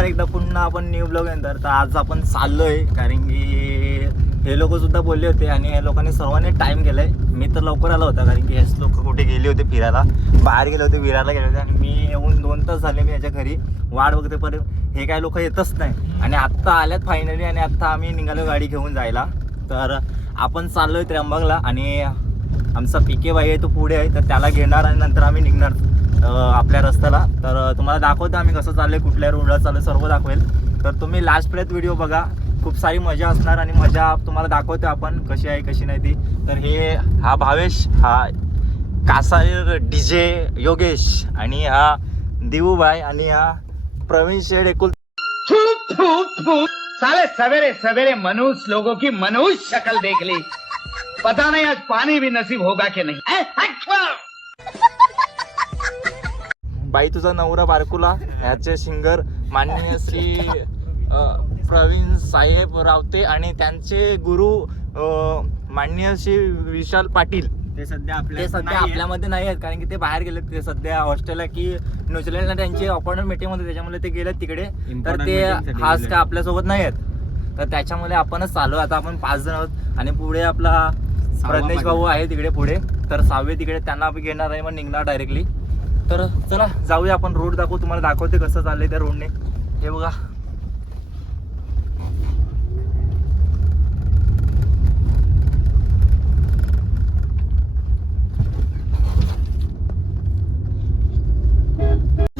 नमस्कार एकदा पुन्हा आपण न्यू ब्लॉग नंतर. तर आज आपण चाललोय कारण की हे लोक सुद्धा बोलले होते आणि या लोकांनी सर्वांनी टाइम केलाय. मी तर लवकर आला होता कारण की हेच लोक कुठे गेले होते फिरायला, बाहेर गेले होते, विरारला गेले होते आणि मी येऊन 2 तास झाले मी याच्या घरी वाट बघते, पण हे काय लोक येतच नाही आणि आत्ता आल्यात फायनली आणि आत्ता आम्ही निघालो गाडी घेऊन जायला. तर आपण चाललोय त्र्यंबकला आणि आमचा पीके भाई आहे तो पुढे आहे, तर त्याला घेणार आणि नंतर आम्ही निघणार आपल्या रस्त्याला. तर तुम्हाला दाखवतो आम्ही कसं चाललंय, कुठल्या रोडला चाललंय, सर्व दाखवेल. तर तुम्ही लास्टपर्यंत व्हिडिओ बघा, खूप सारी मजा असणार आणि मजा तुम्हाला दाखवतो आपण कशी आहे कशी नाही ती. तर हा भावेश, हा कासार डीजे योगेश आणि हा दिवूभाई आणि हा प्रवीण शेड एकुल. साले सवेरे सवेरे मनुष्य लोगों की मनुष्य शक्ल देख ली, पता नहीं आज पानी भी नसीब होगा कि नहीं. बाई तुझा नवरा बारकुला ह्याचे सिंगर माननीय श्री प्रवीण साहेब रावते आणि त्यांचे गुरु माननीय श्री विशाल पाटील. ते सध्या आपल्यामध्ये नाही आहेत कारण की ते बाहेर गेले, ते सध्या ऑस्ट्रेलिया की न्यूझीलंडला त्यांची अपॉइंटमेंट मीटिंग होती, त्याच्यामुळे ते गेले तिकडे. तर ते खास काय आपल्यासोबत नाही आहेत, तर त्याच्यामुळे आपणच चालू. आता आपण 5 जण आहोत आणि पुढे आपला प्रज्ञेश भाऊ आहे तिकडे पुढे, तर 6वे तिकडे त्यांना घेणार आहे, मग निघणार डायरेक्टली. तर चला जाऊया आपण, रोड दाखवू तुम्हाला, दाखवते कसं चाललंय त्या रोडने. हे बघा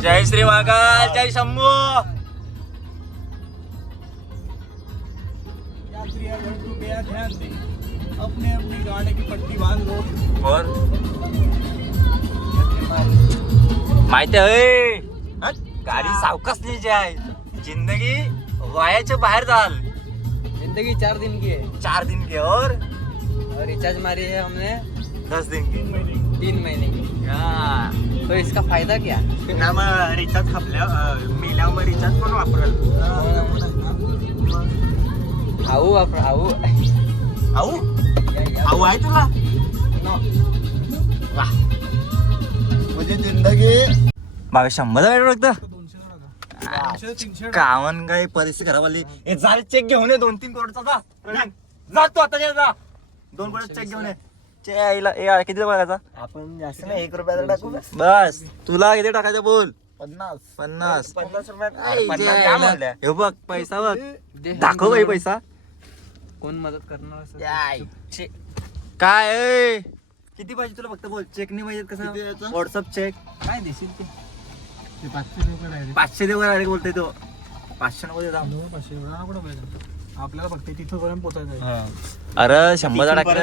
जय श्री महाकाल, जय शंभू. अपने अपनी गाड़ी की पट्टी बांध लो. और माहिती आहे गाडी सावकाश न्यायची आहे, जिंदगी वायाच्या बाहेर जाल. जिंदगी 4 दिन की है 4 दिन की और रिचार्ज मारी है हमने 10 दिन की. 3 महीने की. हा. तो इसका फायदा क्या? रिचार्ज खपल्या मेल्यावर रिचार्ज पण वापरल. आऊ आऊ आऊ आऊ आहे तुला. वाह, म्हणजे जिंदगी बाबा 100 बघता कामन काय परिस्थिती खराब आली. हे झाले चेक घेऊन ये 2-3 करोडचा. जा प्रवीण, जा तू आता, जा 2 करोड चेक घेऊन ये. किती बघायचा आपण जास्त नाही 1 रुपयाला टाकू. बस. तुला किती टाकायचं बोल. 50 50. हे बघ पैसा बघ, दाखव भाई पैसा. कोण मदत करणार असं? काय किती पाहिजे तुला फक्त बोल. चेक नाही पाहिजे कसं, व्हॉट्सअप चेक काय देशील ते? 500 देऊ डायरेक्ट बोलतोय तो. 500 नको दे. 500 कुठं पाहिजे आपल्याला, फक्त तिथपर्यंत पोहोचायचं आहे. अरे 100 टाकलं,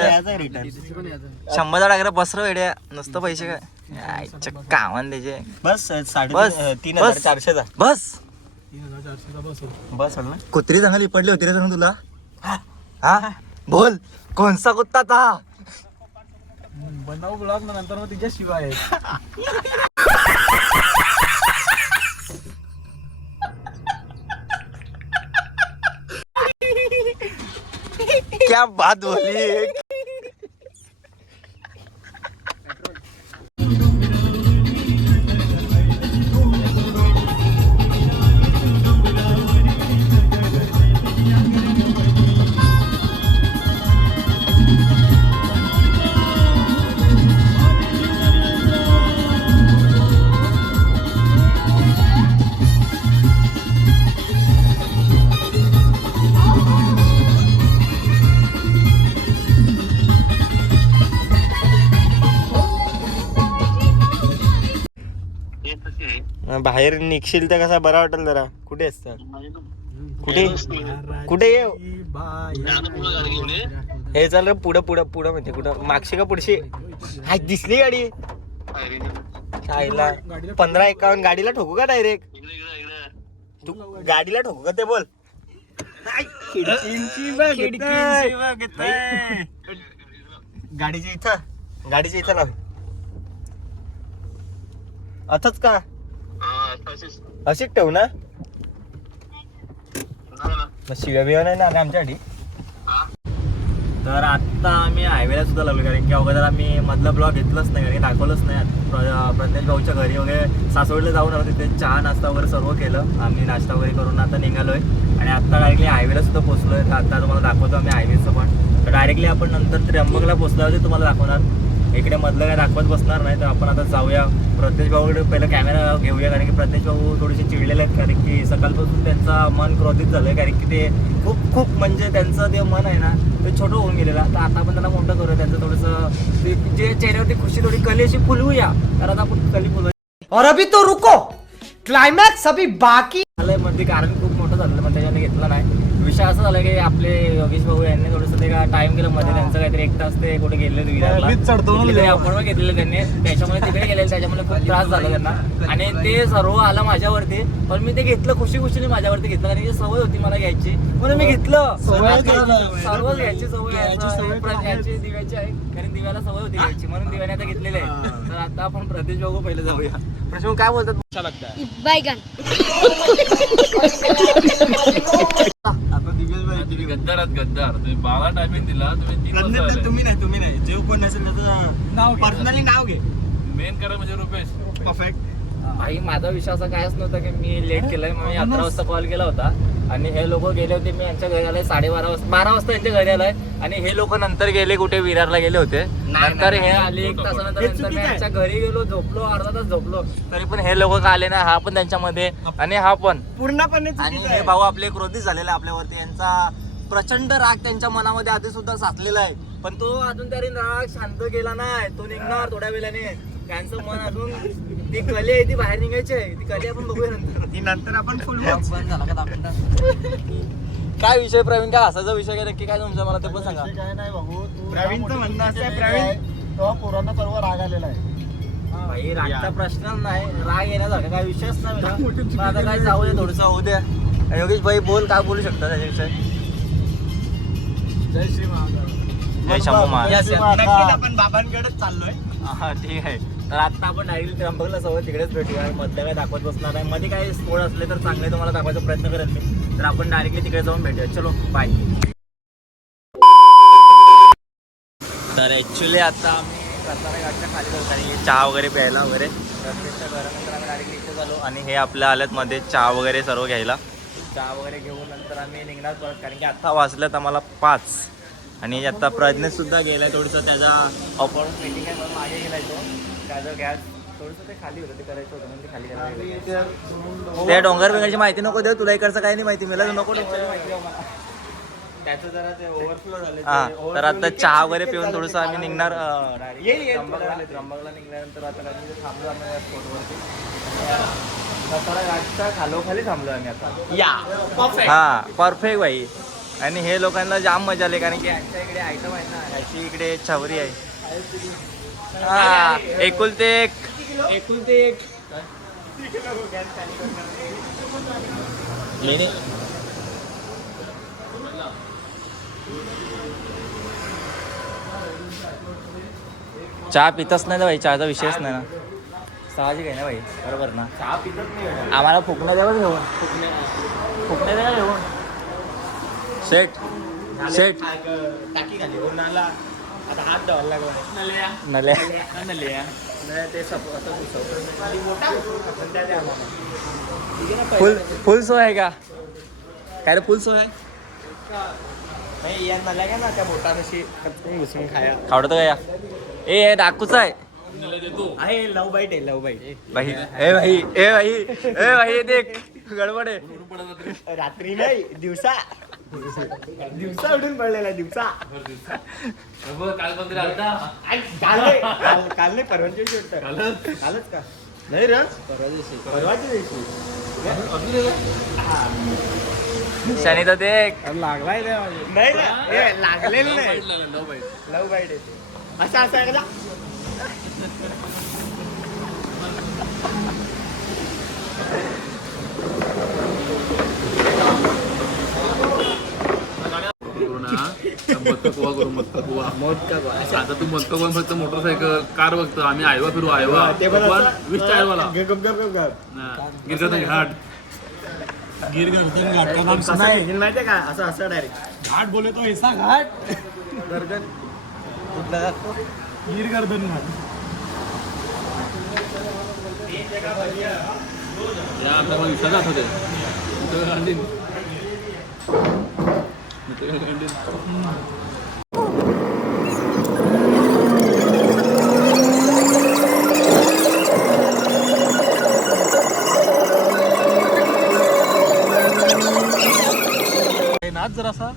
तिथून यायचं. 100 टाकलं बस रे वेड्या, नुसतं पैसे काय कामन द्यायचे. बस बस 3,400 बस 3,400 बस बस ना. कुत्री चांगली पडली होती रे सांग तुला. हा बोल, कोणसा कुत्ता था? बनव ब्लॉग नंतर मग तिच्या शिवाय आहे. क्या बात बोली. बाहेर निघशील तर कसा बरा वाटेल जरा. कुठे असतात, कुठे ये. हे चाल रे पुढं पुढं पुढं म्हणते, कुठं मागशी का पुढशी. हाय दिसली गाडी. 15-51 गाडीला ठोकू का डायरेक्ट? तू गाडीला ठोकू का ते बोल. गाडीच्या इथं लाव. आताच का अशीच ठेवू ना. शिव्या बिव्या नाही ना आमच्यासाठी. तर आत्ता आम्ही हायवेला सुद्धा लागलो, कारण की अगोदर आम्ही मधला ब्लॉग घेतलंच नाही, कारण की दाखवलंच नाही. प्रज्ञेश भाऊच्या घरी वगैरे सासवडला जाऊन आलो, तिथे चहा नाश्ता वगैरे सर्व केलं आम्ही. नाश्ता वगैरे करून आता निघालोय आणि आत्ता डायरेक्टली हायवेला सुद्धा पोहोचलोय. तर आता तुम्हाला दाखवतो आम्ही हायवेचं पण. तर डायरेक्टली आपण नंतर त्र्यंबकला पोहोचल्यावरती तुम्हाला दाखवणार. इकडे मधलं काय दाखवत बसणार नाही. तर आपण आता जाऊया प्रज्ञेश भाऊकडे, पहिलं कॅमेरा घेऊया, कारण की प्रज्ञेश भाऊ थोडेसे चिडलेले आहेत, कारण की सकाळपासून त्यांचा मन क्रोधित झालं आहे, कारण की ते खूप म्हणजे त्यांचं ते मन आहे ना ते छोटं होऊन गेलेलं. तर आता आपण त्यांना मोठं करूया, त्यांचं थोडंसं जे चेहऱ्यावरती खुशी थोडी कली अशी फुलवूया. तर आता आपण कली फुलवूया. और अभी तो रुको, क्लाइमैक्स अभी बाकी झालंय मध्ये, कारण खूप मोठं झालेलं पण त्याच्याने घेतलं नाही. विषय असं झाला की आपले योगेश भाऊ यांनी थोडंसं ते का टाइम केलं मध्ये, त्यांचं काहीतरी 1 तास ते कुठे गेले विरारला, आपण घेतलेलं त्यांनी, त्याच्यामुळे तिकडे गेलेले, त्याच्यामुळे खूप त्रास झाला त्यांना. आणि ते सर्व आलं माझ्यावरती, पण मी ते घेतलं खुशीने माझ्यावरती घेतलं, कारण की सवय होती मला घ्यायची म्हणून मी घेतलं. सर्व घ्यायची सवय याची दिव्याची आहे, कारण दिव्याला सवय होती घ्यायची म्हणून दिव्याने आता घेतलेली आहे. तर आता आपण प्रदेश भाऊ पहिले जाऊया. प्रश्न काय बोलतात? बैगन गद्दार तुम्ही 12 टायमिंग दिला, तुम्ही 3 वाजता आले. तुम्ही नाही जे कोण नसेल त्याचं पर्सनली नाव घे. मेन करा म्हणजे रुपेश परफेक्ट. भाई माझा विषय असा कायच नव्हता की मी लेट केलाय. मग मी 11 वाजता कॉल केला होता आणि हे लोक गेले होते. मी यांच्या घरी आलोय 12:30 वाजता यांच्या घरी आलोय आणि हे लोक नंतर गेले कुठे विरारला गेले होते. नंतर हे आले 1 तासानंतर मी यांच्या घरी गेलो, झोपलो, अर्धा तास झोपलो, तरी पण हे लोक का आले ना. हा पण त्यांच्यामध्ये आणि हा पण पूर्णपणे. आणि हे भाऊ आपले क्रोधित झालेले आपल्यावरती. यांचा प्रचंड राग त्यांच्या मनामध्ये आधी सुद्धा साचलेला आहे, पण तो अजून तरी राग शांत केला नाही. तो निघणार थोड्या वेळाने. त्यांचं मन अजून ती कली आहे ती बाहेर निघायची आहे. ती कली आपण बघूया नंतर आपण फुल काय विषय प्रवीण, काय असायचा विषय काय नक्की काय तुमचा, मला ते पण सांगा. काय नाही भाऊ, प्रवीणचं म्हणणं असं आहे, प्रवीण तेव्हा पोरांना सर्व राग आलेला आहे. भाई रागचा प्रश्न नाही, राग येण्यासारखा काय विषयच नाही ना. पण आता काय जाऊ दे, थोडंसं होऊ द्या. योगेश भाई बोल, काय बोलू शकता त्याच्याविषयी? जय श्री महाकाल. जय शंभू महाराज. नक्कीच आपण बाबांकडेच चाललोय. हा ठीक आहे. तर आता आपण डायरेक्ट त्र्यंबकला सवय तिकडेच भेटूया. मधलं काय दाखवत बसणार नाही. मध्ये काही स्पोर्ट असले तर चांगले तुम्हाला दाखवायचा प्रयत्न करेन मी. तर आपण डायरेक्टली तिकडे जाऊन भेटूया. चलो बाय. तर ॲक्च्युली आता आम्ही करताना घाटच्या खाली जाऊ, आणि चहा वगैरे प्यायला वगैरे. प्रत्येकच्या घरानंतर आम्ही डायरेक्टली इथे झालो आणि हे आपल्या आल्यात मध्ये चहा वगैरे सर्व घ्यायला. चहा वगैरे घेऊन नंतर आम्ही निघणार परत, कारण की आत्ता वाजल्यात आम्हाला 5. आणि आता प्रज्ञेशसुद्धा गेलाय थोडंसं, त्याचा अपॉइंटमेंट मीटिंग आहे म्हणून मागे गेलाय तो. त्याचं गॅस थोडंसं ते खाली होतं, ते करायचं होतं म्हणून ते खाली गेलं. त्या डोंगर बिंगरची माहिती नको देऊ तुला, इकडचं काही नाही माहिती. मला नको डोंगरची माहिती देऊ मला. त्याचं जरा ते ओव्हरफ्लो झालं. हां, तर आता चहा वगैरे पिऊन थोडंसं आम्ही निघणार त्र्यंबकला निघल्यानंतर आता थांबलो आम्ही या स्पॉटवरती. कसारा घाटच्या खालोखाली थांबलो आम्ही आता. हां परफेक्ट भाई. आणि हे लोकांना जाम मजा आली, कारण की यांच्या इकडे आयटम आहे ना, याची इकडे छवरी आहे. हा एकुलते एक. चहा पितच नाही ना भाई, चहाचा विषयच नाही ना. साहजिक आहे ना भाई, बरोबर ना. चहा पितच नाही. आम्हाला फुकण्या द्यावं घेऊन, फुकण्या द्या घेऊन. सेट टाकी खाली उन्हाला आता हात द्यावा लागला. नल्या ते फुल सोय आहे का? काय रे फुल सोय आहे? नाही या नल्या घ्या ना, त्या बोटाशी घुसून खाया. आवडतं का या? ए डाकूच आहे लव बाईट आहे, लव बाईट. भाई. ए भाई देख गडबड आहे. रात्री नाही, दिवसा उठून पडलेला. दिवसा काल नाही, परवाच्या दिवशी उठतं. कालच का नाही रे, परवाच्या दिवशी. शनी तर देख लागलाय रे नाही ना, लागलेलं नाही. लव बाईट आहे असं आहे का? आता तू मत्तकवा फक्त मोटरसायकल कार बघतो, आम्ही आयवा फिरू. आयवा ते पण पण 20 आयवाला गिरगम घाट गिरगम घाट का नाम सुना है? माहितीये का? असं डायरेक्ट घाट बोले तो ऐसा घाट. गर्दन कुठला जातो गिर गर्दन या आता मला दिसत आठवते नाच जरासा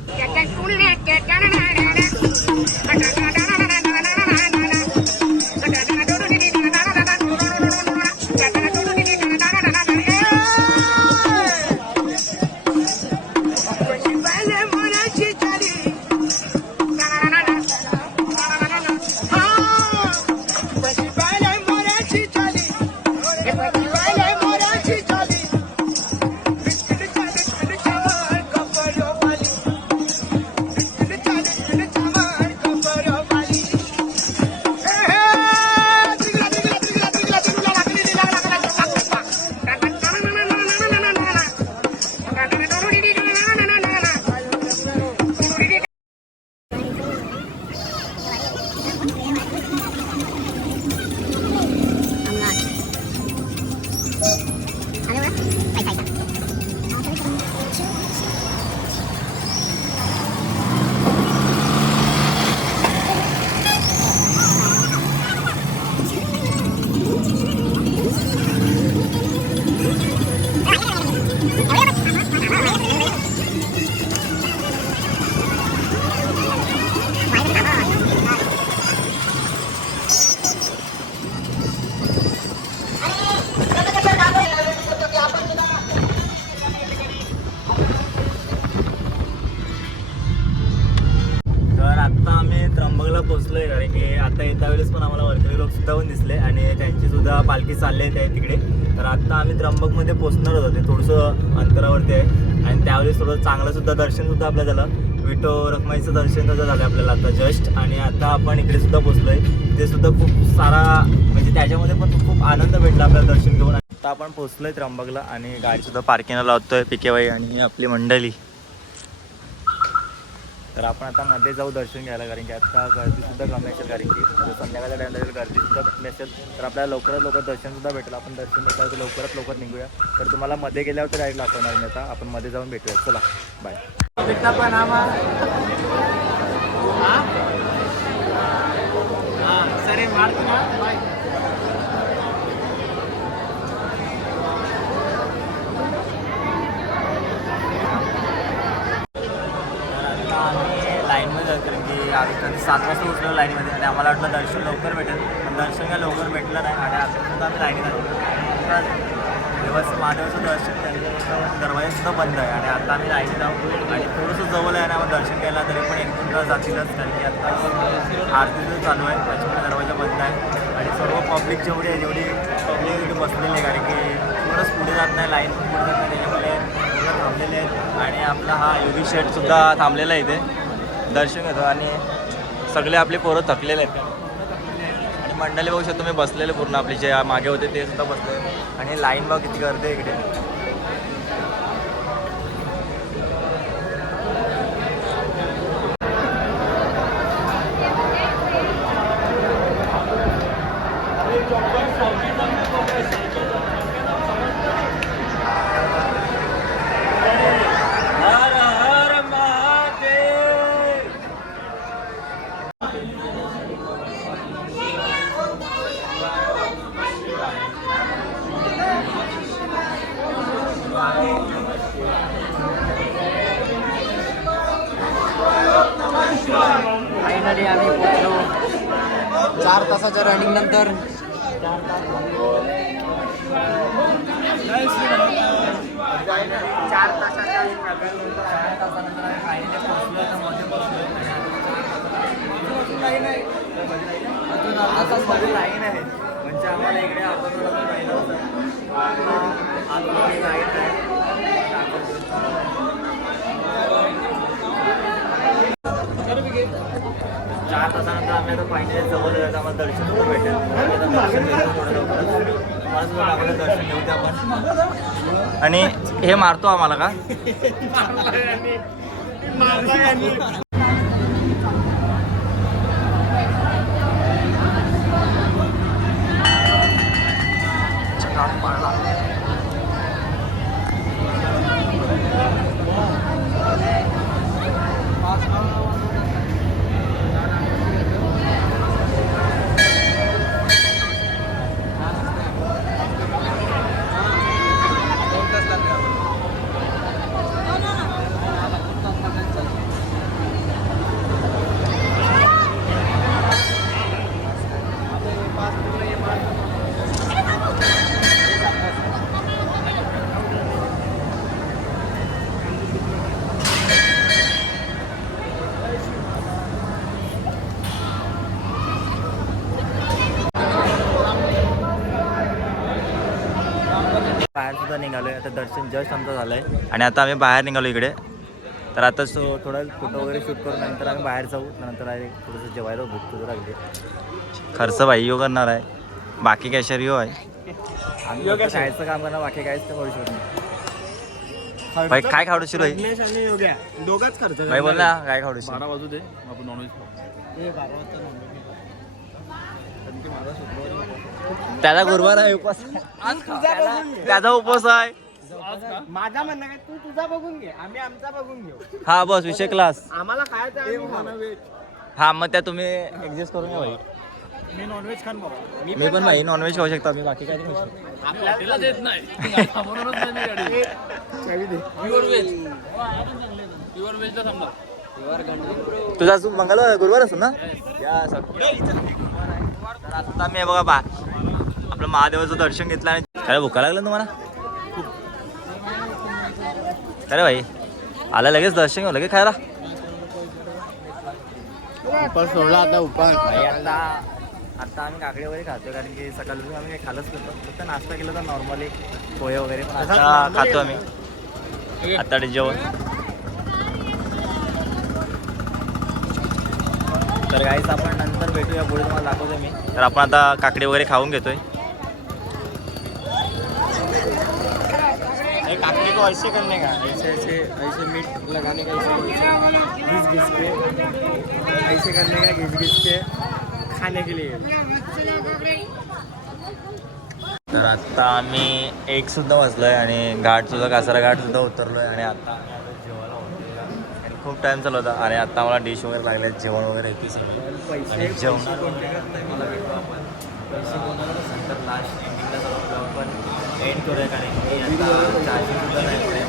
पोहोचलोय कारण की आता येत्या वेळेस पण आम्हाला वारकरी लोक सुद्धा पण दिसले आणि त्यांची सुद्धा पालखी चालली आहे तिकडे. तर आता आम्ही त्र्यंबकमध्ये पोहोचणार होतो, ते थोडंसं अंतरावरती आहे आणि त्यावेळेस थोडं चांगलं सुद्धा दर्शन सुद्धा आपल्याला झालं. विठो रखमाईचं दर्शन सुद्धा झालं आपल्याला आता जस्ट. आणि आता आपण इकडे सुद्धा पोहोचलोय, ते सुद्धा खूप सारा म्हणजे त्याच्यामध्ये पण खूप आनंद भेटला आपल्याला दर्शन घेऊन. आता आपण पोहोचलोय त्र्यंबकला आणि गाडी सुद्धा पार्किंगला लावतोय पिकेबाई आणि आपली मंडळी. तर आपण आता मध्ये जाऊ दर्शन घ्यायला कारण की आता गर्दीसुद्धा कमी असेल कारण की संध्याकाळच्या टाईमला गर्दीसुद्धा कमी असेल तर आपल्याला लवकरात लवकर दर्शनसुद्धा भेटेल. आपण दर्शन भेटलं तर लवकरात लवकर निघूया. तर तुम्हाला मध्ये गेल्यावर तर डायरेक्ट दाखवणार नाही, आता आपण मध्ये जाऊन भेटूया. चला बाय. लाईनमध्ये कारण की आम्ही 7 वाजता उठलो लाईनमध्ये आणि आम्हाला वाटलं दर्शन लवकर भेटेल, पण दर्शन काय लवकर भेटलं नाही. आणि आतासुद्धा आम्ही लाईनीत आलो. महादेवाचं दर्शन त्यांचं दरवाजासुद्धा बंद आहे आणि आता आम्ही लाईनीत आहोत आणि थोडंसं जवळ आहे आणि आम्हाला दर्शन घ्यायला तरी पण 1-2 तास जातीलच कारण की आता आरतीचं चालू आहे त्याच्यामुळे दरवाजा बंद आहे. आणि सर्व पब्लिक जेवढी पब्लिक इथे बसलेली आहे कारण की थोडंच पुढे जात नाही, लाईन पुढे जात नाही, त्याच्यामुळे थोडं थांबलेले आहेत. आणि आपला हा योगी शेटसुद्धा थांबलेला आहे इथे दर्शन घेतो आणि सगळे आपले पोरं थकलेले आहेत आणि मंडळी बघू शकतो तुम्ही बसलेले पूर्ण आपले जे मागे होते ते सुद्धा बसले. आणि लाईन बघ किती गर्दी आहे इकडे. फायनली आम्ही पोहोचलो 4 तासाच्या रनिंग नंतर. 4 तासाच्या लाईन आहे म्हणजे आम्हाला इकडे आपण राहिलं होतं लाईन आहे. 4 तासानंतर आम्ही आता फायनली जवळ जायचं, आम्हाला दर्शन सुद्धा भेटेल. दर्शन घेतो थोडं लवकरच, तुम्हाला सुद्धा आम्हाला दर्शन घेऊ ते आपण. आणि हे मारतो आम्हाला का बाहेर सुद्धा निघालोय. आता दर्शन जस्ट आमचं झालंय आणि आता आम्ही बाहेर निघालो इकडे. तर आता थोडा फोटो वगैरे शूट करून नंतर आम्ही बाहेर जाऊ. नंतर थोडंसं जेवायला भूक तुझं लागली. खर्च भाई यो करणार आहे, बाकी काय शरीर आहे. आम्ही खायचं काम करणार, बाकी काहीच तर करू शकत नाही. भाई काय खाऊ शिरो दोघाच खर्च भाई बोल ना काय खाऊ 12 वाजू दे आपण नॉनव्हेज खाऊ. त्याचा गुरुवार आहे उपवास. त्याचा उपवास आहे. माझा म्हणणं काय, तू तुझा बघून घे, आम्ही आमचा बघून घेऊ. हा बस विषय क्लास. आम्हाला खायचं हा मग त्या तुम्ही ऍडजस्ट करून घ्या भाई. मी नॉनव्हेज खान बाबा. मी पण भाई नॉनव्हेज खाऊ शकतो. मी बाकी काय नाही खाऊ शकतो. हॉटेलला देत नाही म्हणूनच नाही मी गाडी. प्युअर व्हेजला थांबला. तुझा मंगळवार गुरुवार असतो ना. या तर आता मी बघा आपलं महादेवाचं दर्शन घेतलं आणि काय भुका लागलं तुम्हाला. अरे भाई आला लगेच दर्शन घेऊ लगेच खायला. सोडला आता उपास. भाई आता आम्ही काकडे वगैरे खातो कारण की सकाळी आम्ही काही खालच करतो. फक्त नाश्ता केला तर नॉर्मली पोहे वगैरे पण आता खातो आम्ही. आता जेवण तर गाईस आपण नंतर भेटूया. पुढे तुम्हाला दाखवतो मी. तर आपण आता काकडे वगैरे खाऊन घेतोय. काकड़ी को ऐसे करने का, ऐसे मीट लगाने का, घिस घिस के ऐसे करने का, घिस घिस के खाने के लिए. तर आता आम्ही 1 सुद्धा वाजलोय आणि कासारा घाट सुद्धा उतरलोय आणि आता जेवायला होतो आणि खूप टाइम चालू होता आणि आता मला डिश वगैरे लागले, जेवण वगैरे येते सगळं आणि जेवण मला भेटू आपण पैसे नंतर लास्ट एंडिंगला सगळं आपण एंड करूया कारण की आता चार्जिंगसुद्धा नाही पुढे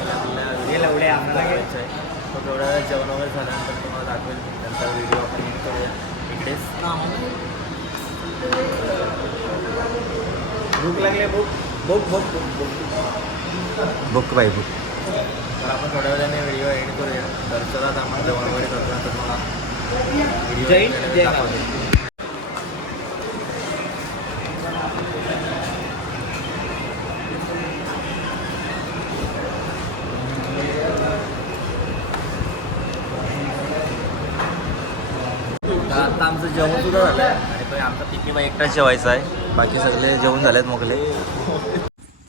एवढे आम्हाला घ्यायचं आहे. तो तेवढं जेवण वगैरे झाल्यानंतर तुम्हाला दाखवेल. नंतर व्हिडिओ आपण एंड करूया इकडेच. भूक लागले बुक बाई बुक. तर आपण थोड्या वेळाने व्हिडिओ एंड करूया. तर चला आता आपण जेवण वगैरे करतो नंतर तुम्हाला व्हिडिओ दाखवतो. आता आमचं जेवण सुद्धा झालं आहे आणि तो आमचा पिकी बाई एकटाच जेवायचा आहे. बाकी सगळे जेवण झालेत मोकले.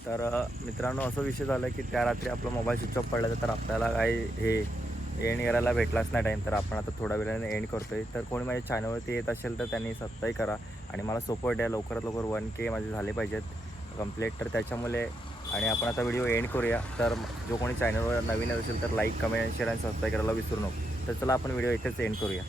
तर मित्रांनो असं विषय झाला की त्या रात्री आपला मोबाईल स्विच ऑफ पडला तर आपल्याला काही हे एंड करायला भेटलाच नाही टाईम. तर आपण आता थोड्या वेळाने एंड करतो आहे. तर कोणी माझ्या चॅनलवरती येत असेल तर त्यांनी सबस्क्राईब करा आणि मला सपोर्ट द्या. लवकरात लवकर 1K माझे झाले पाहिजेत कंप्लीट. तर त्याच्यामुळे आणि आपण आता व्हिडिओ एंड करूया. तर जो कोणी चॅनलवर नवीन असेल तर लाईक, कमेंट, शेअर आणि सबस्क्राईब करायला विसरू नको. तर चला आपण व्हिडिओ इथेच एंड करूया.